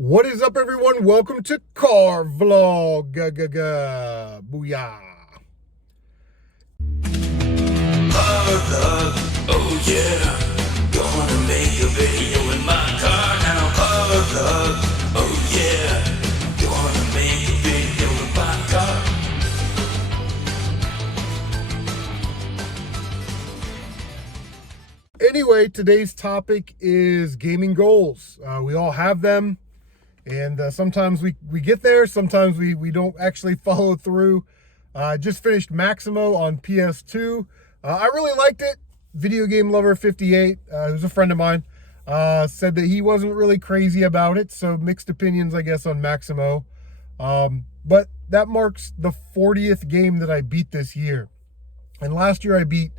What is up, everyone? Welcome to Car Vlog. Booyah. Oh yeah, gonna make a video in my car now. Oh yeah, gonna make a video in my car. Anyway, today's topic is gaming goals. We all have them, and sometimes we get there, sometimes we don't actually follow through. I just finished Maximo on PS2. I really liked it. Video Game Lover 58, who's a friend of mine, said that he wasn't really crazy about it, so mixed opinions, I guess, on Maximo. But that marks the 40th game that I beat this year. And last year I beat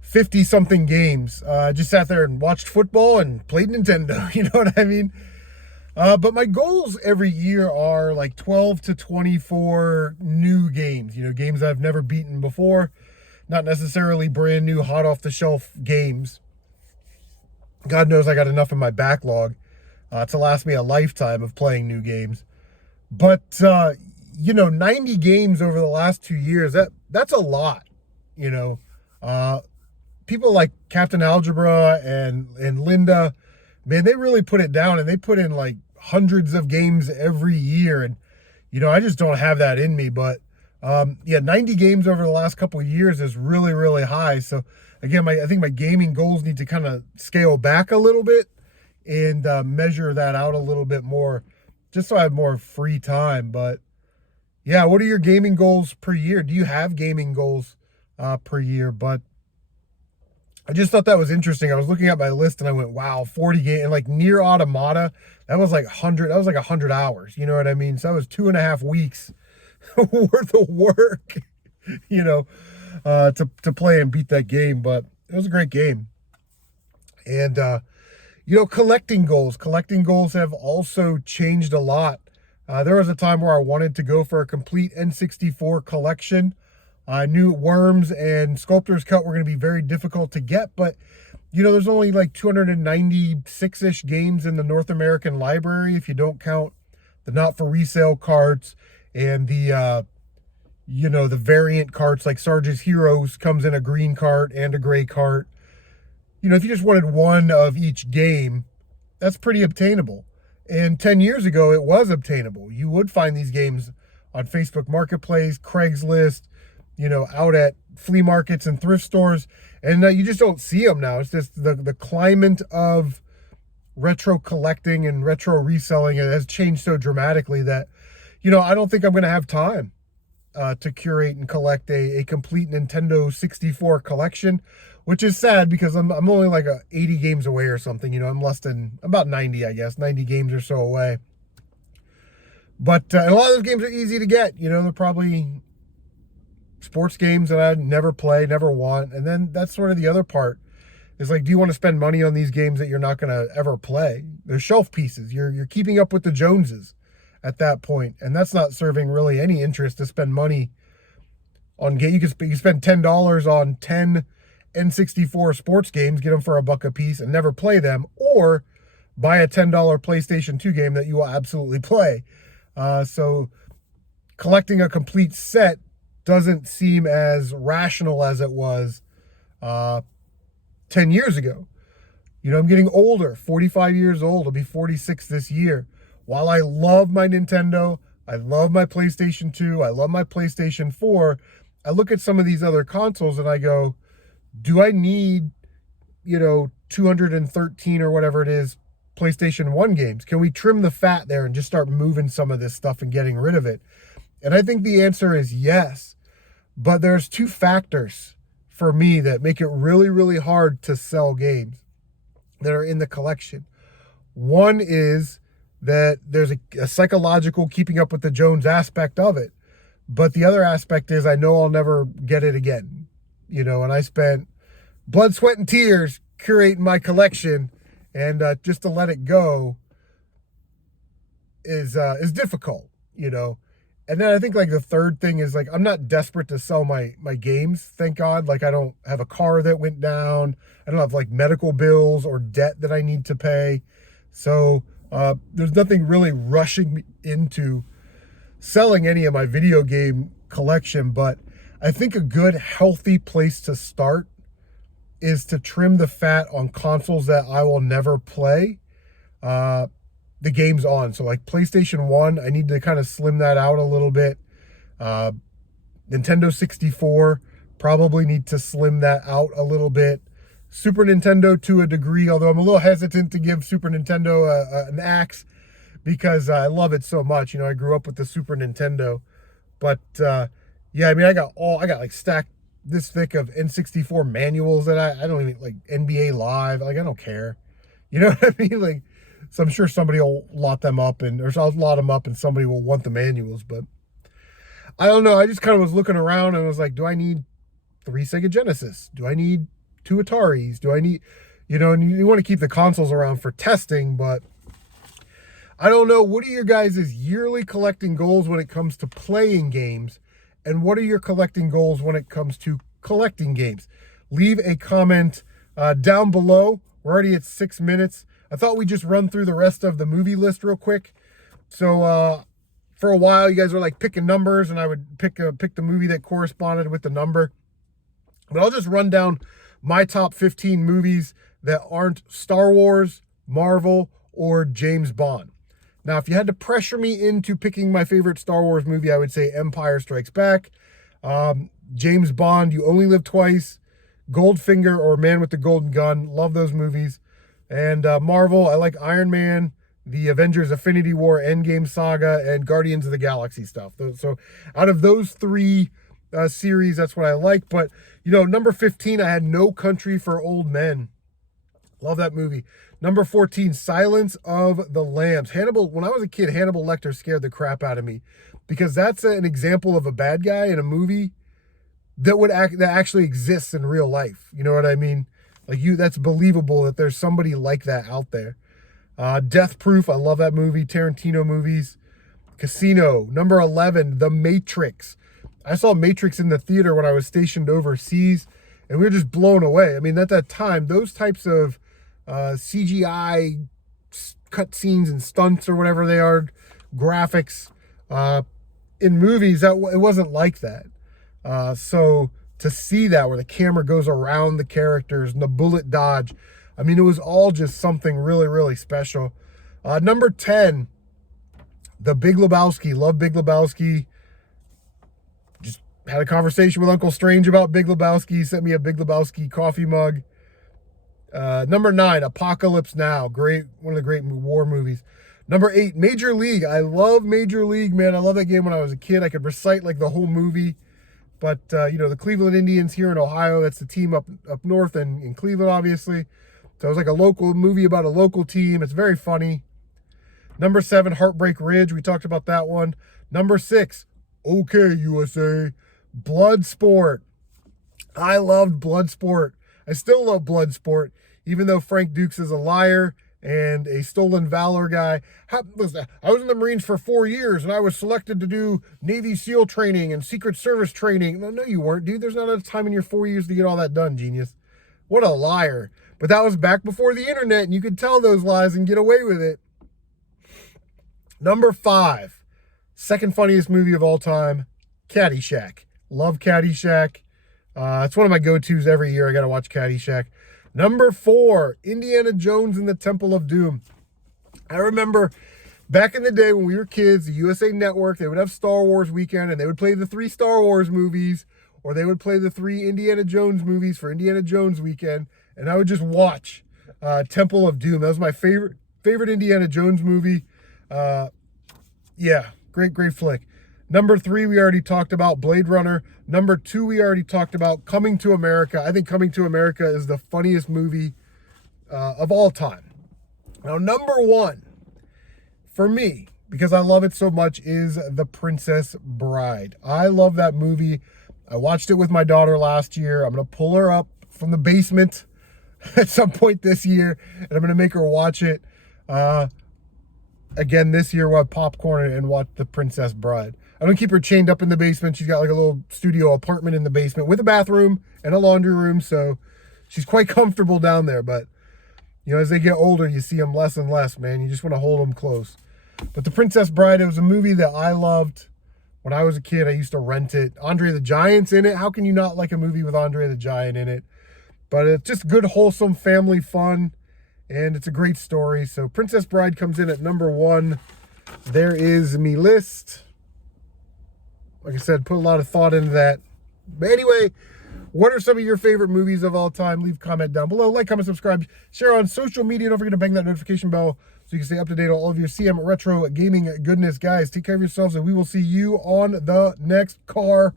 50 something games. I just sat there and watched football and played Nintendo. You know what I mean? But my goals every year are like 12 to 24 new games, games I've never beaten before, not necessarily brand new, hot off the shelf games. God knows I got enough in my backlog to last me a lifetime of playing new games. But, 90 games over the last 2 years, that's a lot, people like Captain Algebra and Linda, man, they really put it down, and they put in like hundreds of games every year. And, I just don't have that in me. But, 90 games over the last couple of years is really, really high. So, again, I think my gaming goals need to kind of scale back a little bit and measure that out a little bit more, just so I have more free time. But, yeah, what are your gaming goals per year? Do you have gaming goals per year? But I just thought that was interesting. I was looking at my list and I went, wow, 40 games. And like Nier Automata, that was like 100 hours. You know what I mean? So that was 2.5 weeks worth of work, to play and beat that game. But it was a great game. And, collecting goals have also changed a lot. There was a time where I wanted to go for a complete N64 collection. I knew Worms and Sculptor's Cut were going to be very difficult to get, but, there's only like 296-ish games in the North American library, if you don't count the not-for-resale carts and the, the variant carts, like Sarge's Heroes comes in a green cart and a gray cart. If you just wanted one of each game, that's pretty obtainable. And 10 years ago, it was obtainable. You would find these games on Facebook Marketplace, Craigslist, out at flea markets and thrift stores, and you just don't see them now. It's just the climate of retro collecting and retro reselling has changed so dramatically that, I don't think I'm going to have time to curate and collect a complete Nintendo 64 collection, which is sad because I'm only like 80 games away or something. I'm less than about 90, I guess, 90 games or so away. But and a lot of those games are easy to get. They're probably sports games that I'd never play, never want. And then that's sort of the other part is like, do you want to spend money on these games that you're not going to ever play? They're shelf pieces. You're keeping up with the Joneses at that point, and that's not serving really any interest to spend money on game. You can spend $10 on 10 N64 sports games, get them for $1 a piece, and never play them, or buy a $10 PlayStation 2 game that you will absolutely play. So collecting a complete set doesn't seem as rational as it was 10 years ago. I'm getting older, 45 years old. I'll be 46 this year. While I love my Nintendo, I love my PlayStation 2, I love my PlayStation 4, I look at some of these other consoles and I go, do I need, 213 or whatever it is, PlayStation 1 games? Can we trim the fat there and just start moving some of this stuff and getting rid of it? And I think the answer is yes. But there's two factors for me that make it really, really hard to sell games that are in the collection. One is that there's a psychological keeping up with the Jones aspect of it. But the other aspect is I know I'll never get it again. And I spent blood, sweat, and tears curating my collection, and just to let it go is difficult, And then I think like the third thing is like, I'm not desperate to sell my games. Thank God. Like I don't have a car that went down. I don't have like medical bills or debt that I need to pay. So There's nothing really rushing me into selling any of my video game collection, but I think a good, healthy place to start is to trim the fat on consoles that I will never play the games on. So like PlayStation 1, I need to kind of slim that out a little bit. Nintendo 64, probably need to slim that out a little bit. Super Nintendo to a degree, although I'm a little hesitant to give Super Nintendo an axe because I love it so much. You know, I grew up with the Super Nintendo. But yeah, I mean, I got like stacked this thick of N64 manuals that I don't even like. NBA Live, like I don't care. You know what I mean? Like, so I'm sure somebody will lot them up, or I'll lot them up and somebody will want the manuals. But I don't know. I just kind of was looking around and was like, do I need 3 Sega Genesis? Do I need 2 Ataris? Do I need, you know, and you want to keep the consoles around for testing, but I don't know. What are your guys' yearly collecting goals when it comes to playing games? And what are your collecting goals when it comes to collecting games? Leave a comment down below. We're already at 6 minutes. I thought we'd just run through the rest of the movie list real quick. So for a while, you guys were like picking numbers, and I would pick the movie that corresponded with the number. But I'll just run down my top 15 movies that aren't Star Wars, Marvel, or James Bond. Now, if you had to pressure me into picking my favorite Star Wars movie, I would say Empire Strikes Back. James Bond, You Only Live Twice, Goldfinger, or Man with the Golden Gun. Love those movies. And Marvel, I like Iron Man, the Avengers Infinity War, Endgame Saga, and Guardians of the Galaxy stuff. So out of those 3 series, that's what I like. But, you know, number 15, I had No Country for Old Men. Love that movie. Number 14, Silence of the Lambs. When I was a kid, Hannibal Lecter scared the crap out of me because that's an example of a bad guy in a movie that actually exists in real life. You know what I mean? Like that's believable that there's somebody like that out there. Death Proof, I love that movie. Tarantino movies. Casino. Number 11, The Matrix. I saw Matrix in the theater when I was stationed overseas, and we were just blown away. I mean, at that time, those types of CGI cutscenes and stunts or whatever they are, graphics in movies, it wasn't like that. So to see that where the camera goes around the characters and the bullet dodge, I mean, it was all just something really, really special. Number 10, The Big Lebowski. Love Big Lebowski. Just had a conversation with Uncle Strange about Big Lebowski. He sent me a Big Lebowski coffee mug. Number 9, Apocalypse Now. One of the great war movies. Number 8, Major League. I love Major League, man. I love that game when I was a kid. I could recite like the whole movie. But, you know, the Cleveland Indians here in Ohio, that's the team up north and in Cleveland, obviously. So it was like a local movie about a local team. It's very funny. Number 7, Heartbreak Ridge. We talked about that one. Number 6, OK USA. Bloodsport. I loved Bloodsport. I still love Bloodsport, even though Frank Dukes is a liar and a stolen valor guy. I was in the Marines for 4 years, and I was selected to do Navy SEAL training and Secret Service training. No, you weren't, dude. There's not enough time in your 4 years to get all that done, genius. What a liar. But that was back before the internet, and you could tell those lies and get away with it. Number 5, second funniest movie of all time, Caddyshack. Love Caddyshack. It's one of my go-tos every year. I got to watch Caddyshack. Number 4, Indiana Jones and the Temple of Doom. I remember back in the day when we were kids, the USA Network, they would have Star Wars weekend, and they would play the 3 Star Wars movies, or they would play the 3 Indiana Jones movies for Indiana Jones weekend, and I would just watch Temple of Doom. That was my favorite Indiana Jones movie. Yeah, great flick. Number 3, we already talked about Blade Runner. Number 2, we already talked about Coming to America. I think Coming to America is the funniest movie of all time. Now, number 1, for me, because I love it so much, is The Princess Bride. I love that movie. I watched it with my daughter last year. I'm going to pull her up from the basement at some point this year, and I'm going to make her watch it. Again, this year we'll have popcorn and watch The Princess Bride. I don't keep her chained up in the basement. She's got like a little studio apartment in the basement with a bathroom and a laundry room, so she's quite comfortable down there. But, You know, as they get older, you see them less and less, man. You just want to hold them close. But The Princess Bride, it was a movie that I loved when I was a kid. I used to rent it. Andre the Giant's in it. How can you not like a movie with Andre the Giant in it? But it's just good, wholesome family fun, and it's a great story. So Princess Bride comes in at number 1. There is me list. Like I said, put a lot of thought into that. But anyway, what are some of your favorite movies of all time? Leave a comment down below. Like, comment, subscribe, share on social media. Don't forget to bang that notification bell so you can stay up to date on all of your CM Retro gaming goodness. Guys, take care of yourselves, and we will see you on the next car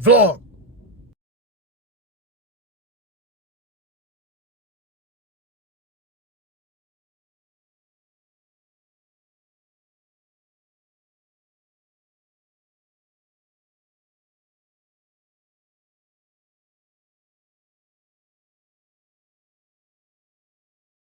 vlog.